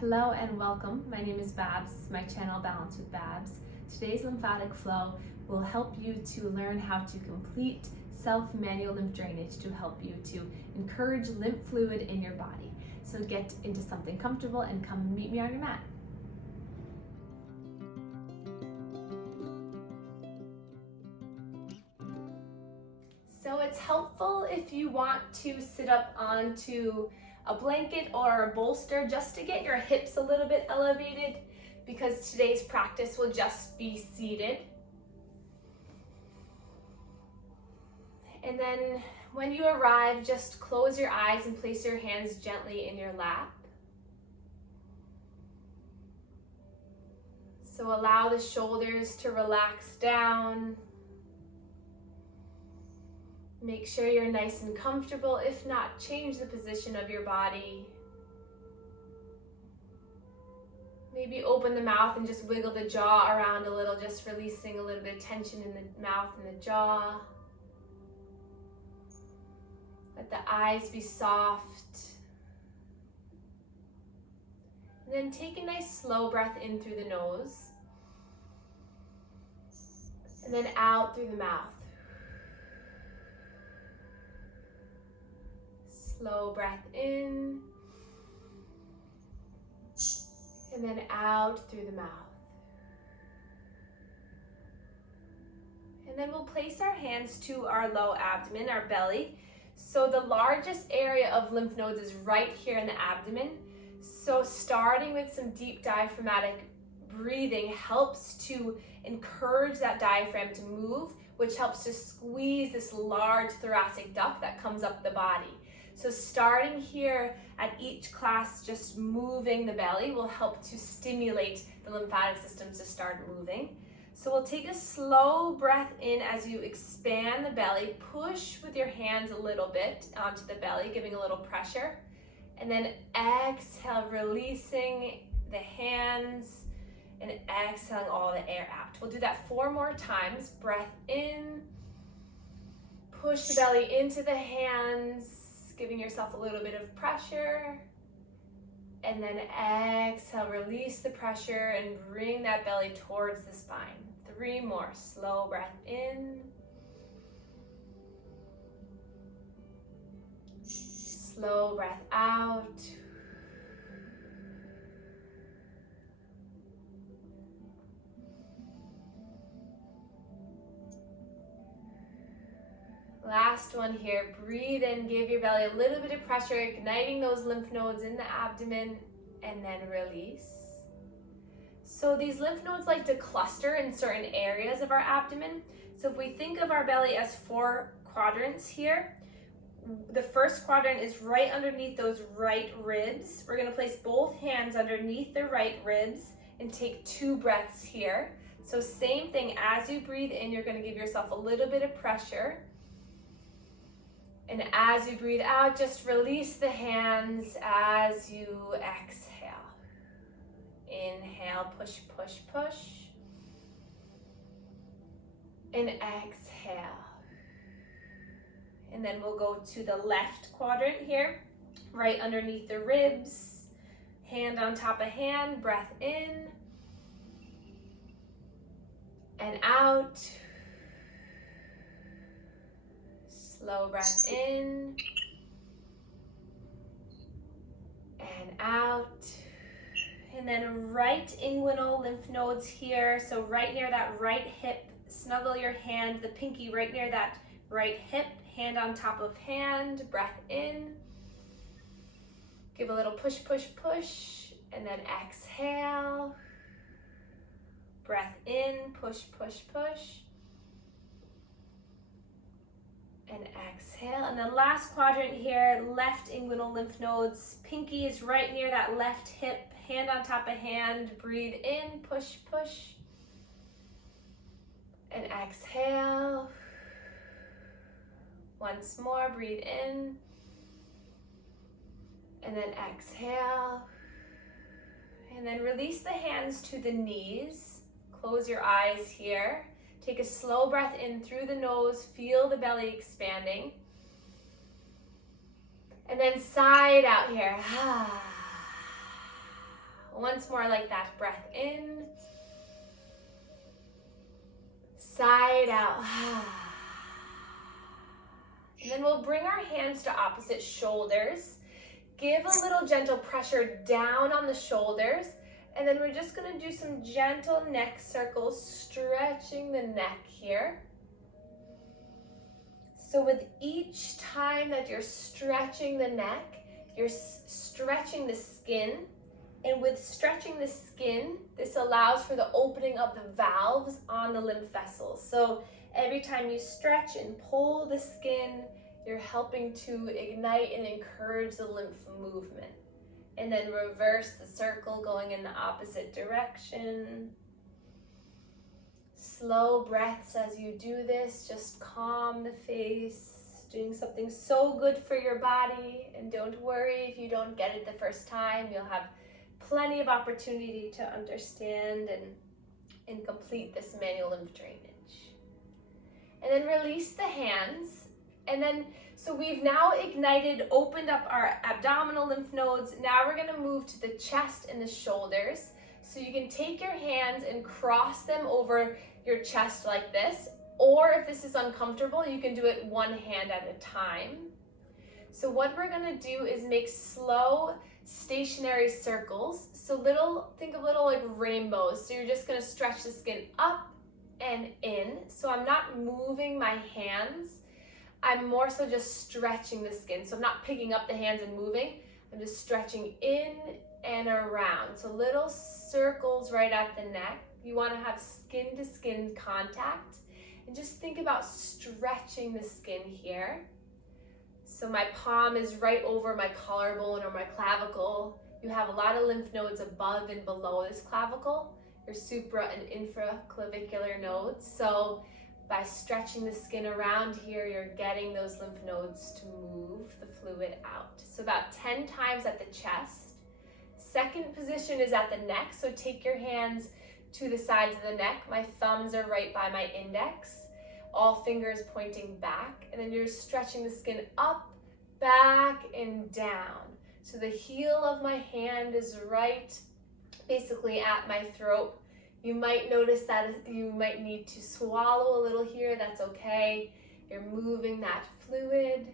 Hello and welcome. My name is Babz, my channel Balance with Babz. Today's lymphatic flow will help you to learn how to complete self-manual lymph drainage to help you to encourage lymph fluid in your body. So get into something comfortable and come meet me on your mat. So it's helpful if you want to sit up onto a blanket or a bolster just to get your hips a little bit elevated, because today's practice will just be seated. And then when you arrive, just close your eyes and place your hands gently in your lap. So allow the shoulders to relax down. Make sure you're nice and comfortable. If not, change the position of your body. Maybe open the mouth and just wiggle the jaw around a little, just releasing a little bit of tension in the mouth and the jaw. Let the eyes be soft. And then take a nice slow breath in through the nose. And then out through the mouth. Slow breath in, and then out through the mouth. And then we'll place our hands to our low abdomen, our belly. So the largest area of lymph nodes is right here in the abdomen. So starting with some deep diaphragmatic breathing helps to encourage that diaphragm to move, which helps to squeeze this large thoracic duct that comes up the body. So starting here at each class, just moving the belly will help to stimulate the lymphatic system to start moving. So we'll take a slow breath in as you expand the belly. Push with your hands a little bit onto the belly, giving a little pressure. And then exhale, releasing the hands and exhaling all the air out. We'll do that 4 more times. Breath in, push the belly into the hands, giving yourself a little bit of pressure, and then exhale, release the pressure and bring that belly towards the spine. 3 more, slow breath in, slow breath out, last one here. Breathe in, give your belly a little bit of pressure, igniting those lymph nodes in the abdomen, and then release. So these lymph nodes like to cluster in certain areas of our abdomen. So if we think of our belly as 4 quadrants here, the first quadrant is right underneath those right ribs. We're gonna place both hands underneath the right ribs and take 2 breaths here. So same thing, as you breathe in, you're gonna give yourself a little bit of pressure. And as you breathe out, just release the hands as you exhale. Inhale, push, push, push. And exhale. And then we'll go to the left quadrant here, right underneath the ribs. Hand on top of hand, breath in. And out. Slow breath in and out. And then right inguinal lymph nodes here. So right near that right hip, snuggle your hand, the pinky right near that right hip, hand on top of hand, breath in. Give a little push, push, push, and then exhale. Breath in, push, push, push. And exhale. And then last quadrant here, left inguinal lymph nodes. Pinky is right near that left hip, hand on top of hand. Breathe in, push, push. And exhale. Once more, breathe in. And then exhale. And then release the hands to the knees. Close your eyes here. Take a slow breath in through the nose, feel the belly expanding. And then side out here. Once more like that, breath in, side out. And then we'll bring our hands to opposite shoulders. Give a little gentle pressure down on the shoulders. And then we're just gonna do some gentle neck circles, stretching the neck here. So with each time that you're stretching the neck, you're stretching the skin. And with stretching the skin, this allows for the opening of the valves on the lymph vessels. So every time you stretch and pull the skin, you're helping to ignite and encourage the lymph movement. And then reverse the circle going in the opposite direction. Slow breaths as you do this, just calm the face, doing something so good for your body. And don't worry if you don't get it the first time, you'll have plenty of opportunity to understand and complete this manual lymph drainage. And then release the hands. And then, so we've now ignited, opened up our abdominal lymph nodes. Now we're gonna move to the chest and the shoulders. So you can take your hands and cross them over your chest like this, or if this is uncomfortable, you can do it one hand at a time. So what we're gonna do is make slow, stationary circles. So think of little like rainbows. So you're just gonna stretch the skin up and in. So I'm not moving my hands. I'm more so just stretching the skin. So I'm not picking up the hands and moving. I'm just stretching in and around. So little circles right at the neck. You want to have skin to skin contact. And just think about stretching the skin here. So my palm is right over my collarbone or my clavicle. You have a lot of lymph nodes above and below this clavicle, your supra and infraclavicular nodes. So by stretching the skin around here, you're getting those lymph nodes to move the fluid out. So about 10 times at the chest. Second position is at the neck. So take your hands to the sides of the neck. My thumbs are right by my index. All fingers pointing back. And then you're stretching the skin up, back, and down. So the heel of my hand is right basically at my throat. You might notice that you might need to swallow a little here. That's okay. You're moving that fluid.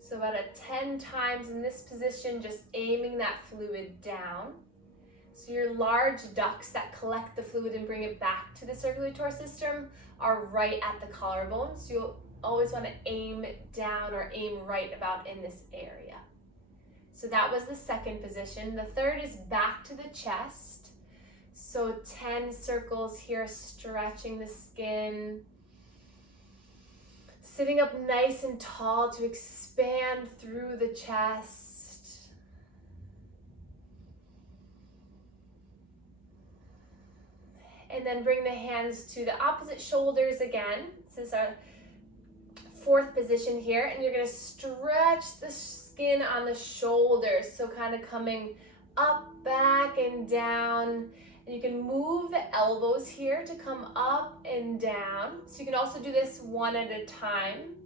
So about 10 times in this position, just aiming that fluid down. So your large ducts that collect the fluid and bring it back to the circulatory system are right at the collarbone. So you'll always want to aim down or aim right about in this area. So that was the second position. The third is back to the chest. So 10 circles here, stretching the skin. Sitting up nice and tall to expand through the chest. And then bring the hands to the opposite shoulders again. This is our fourth position here. And you're gonna stretch the skin on the shoulders. So kind of coming up, back, and down. And you can move the elbows here to come up and down. So you can also do this one at a time.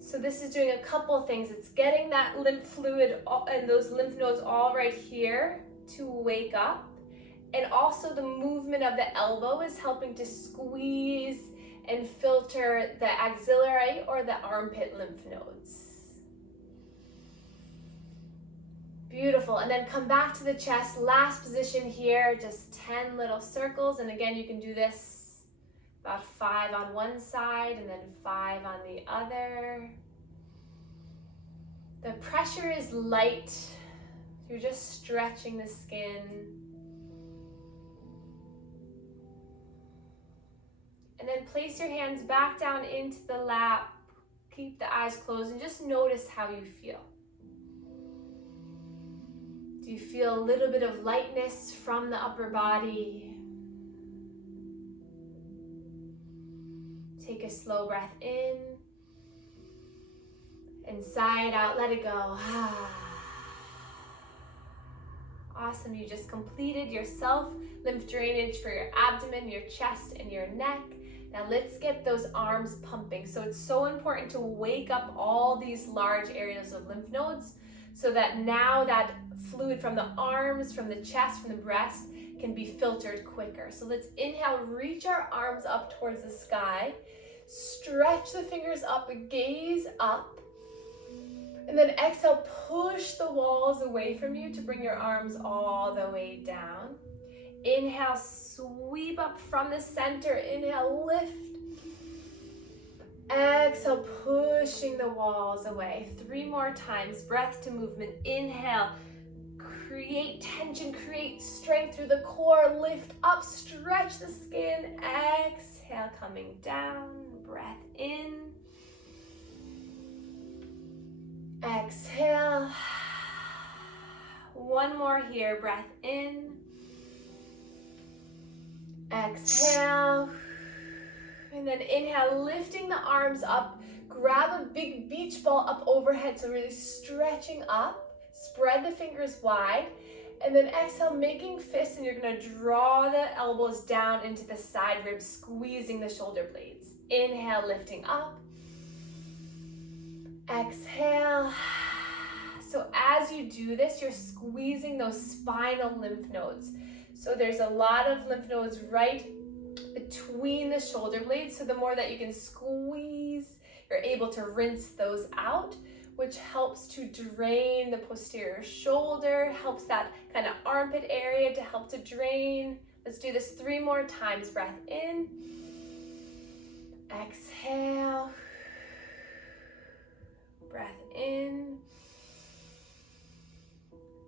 So this is doing a couple things. It's getting that lymph fluid and those lymph nodes all right here to wake up. And also the movement of the elbow is helping to squeeze and filter the axillary or the armpit lymph nodes. Beautiful, and then come back to the chest, last position here, just 10 little circles, and again, you can do this about 5 on one side and then 5 on the other. The pressure is light, you're just stretching the skin. And then place your hands back down into the lap, keep the eyes closed, and just notice how you feel. Do you feel a little bit of lightness from the upper body? Take a slow breath in and sigh it out, let it go. Awesome, you just completed your self lymph drainage for your abdomen, your chest, and your neck. Now let's get those arms pumping. So it's so important to wake up all these large areas of lymph nodes so that now that fluid from the arms, from the chest, from the breast can be filtered quicker. So let's inhale, reach our arms up towards the sky, stretch the fingers up, gaze up, and then exhale, push the walls away from you to bring your arms all the way down. Inhale, sweep up from the center, inhale, lift. Exhale, pushing the walls away. 3 more times, breath to movement. Inhale, create tension, create strength through the core. Lift up, stretch the skin. Exhale, coming down. Breath in. Exhale. 1 more here. Breath in. Exhale. And then inhale, lifting the arms up. Grab a big beach ball up overhead, so really stretching up. Spread the fingers wide. And then exhale, making fists, and you're going to draw the elbows down into the side ribs, squeezing the shoulder blades. Inhale, lifting up. Exhale. So as you do this, you're squeezing those spinal lymph nodes. So there's a lot of lymph nodes right between the shoulder blades. So the more that you can squeeze, you're able to rinse those out, which helps to drain the posterior shoulder, helps that kind of armpit area to help to drain. Let's do this 3 more times. Breath in. Exhale. Breath in.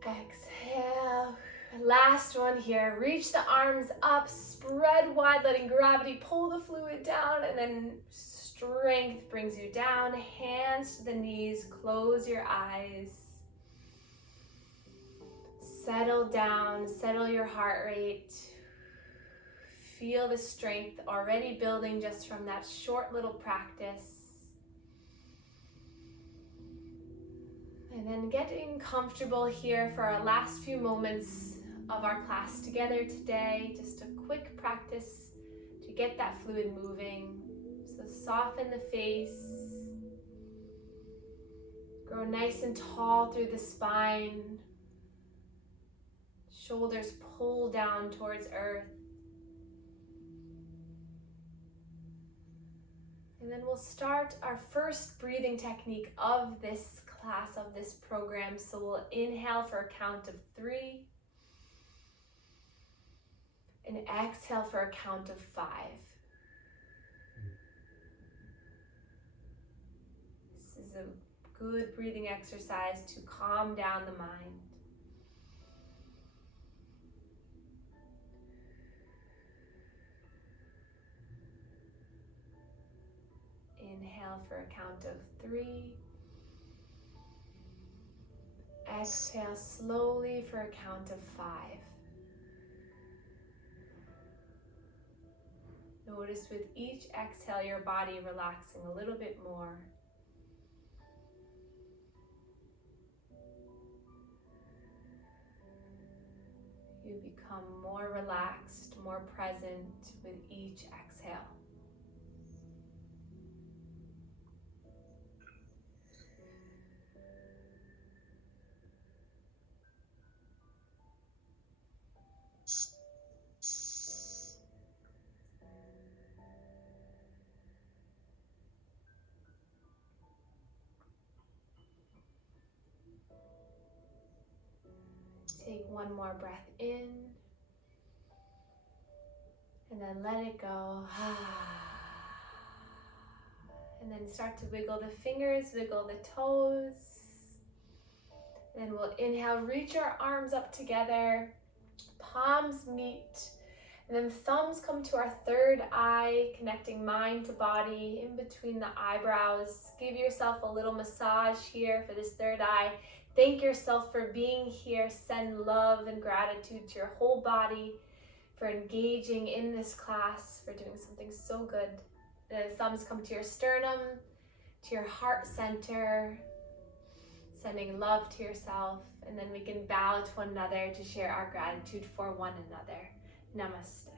Exhale. Last one here. Reach the arms up, spread wide, letting gravity pull the fluid down, and then strength brings you down. Hands to the knees, close your eyes. Settle down, settle your heart rate. Feel the strength already building just from that short little practice. And then getting comfortable here for our last few moments of our class together today. Just a quick practice to get that fluid moving. So soften the face. Grow nice and tall through the spine. Shoulders pull down towards earth. And then we'll start our first breathing technique of this class, of this program. So we'll inhale for a count of 3 and exhale for a count of 5. This is a good breathing exercise to calm down the mind. Inhale for a count of 3. Exhale slowly for a count of 5. Notice with each exhale your body relaxing a little bit more. You become more relaxed, more present with each exhale. Take 1 more breath in, and then let it go. And then start to wiggle the fingers, wiggle the toes. And then we'll inhale, reach our arms up together, palms meet, and then thumbs come to our third eye, connecting mind to body in between the eyebrows. Give yourself a little massage here for this third eye. Thank yourself for being here. Send love and gratitude to your whole body for engaging in this class, for doing something so good. The thumbs come to your sternum, to your heart center, sending love to yourself. And then we can bow to one another to share our gratitude for one another. Namaste.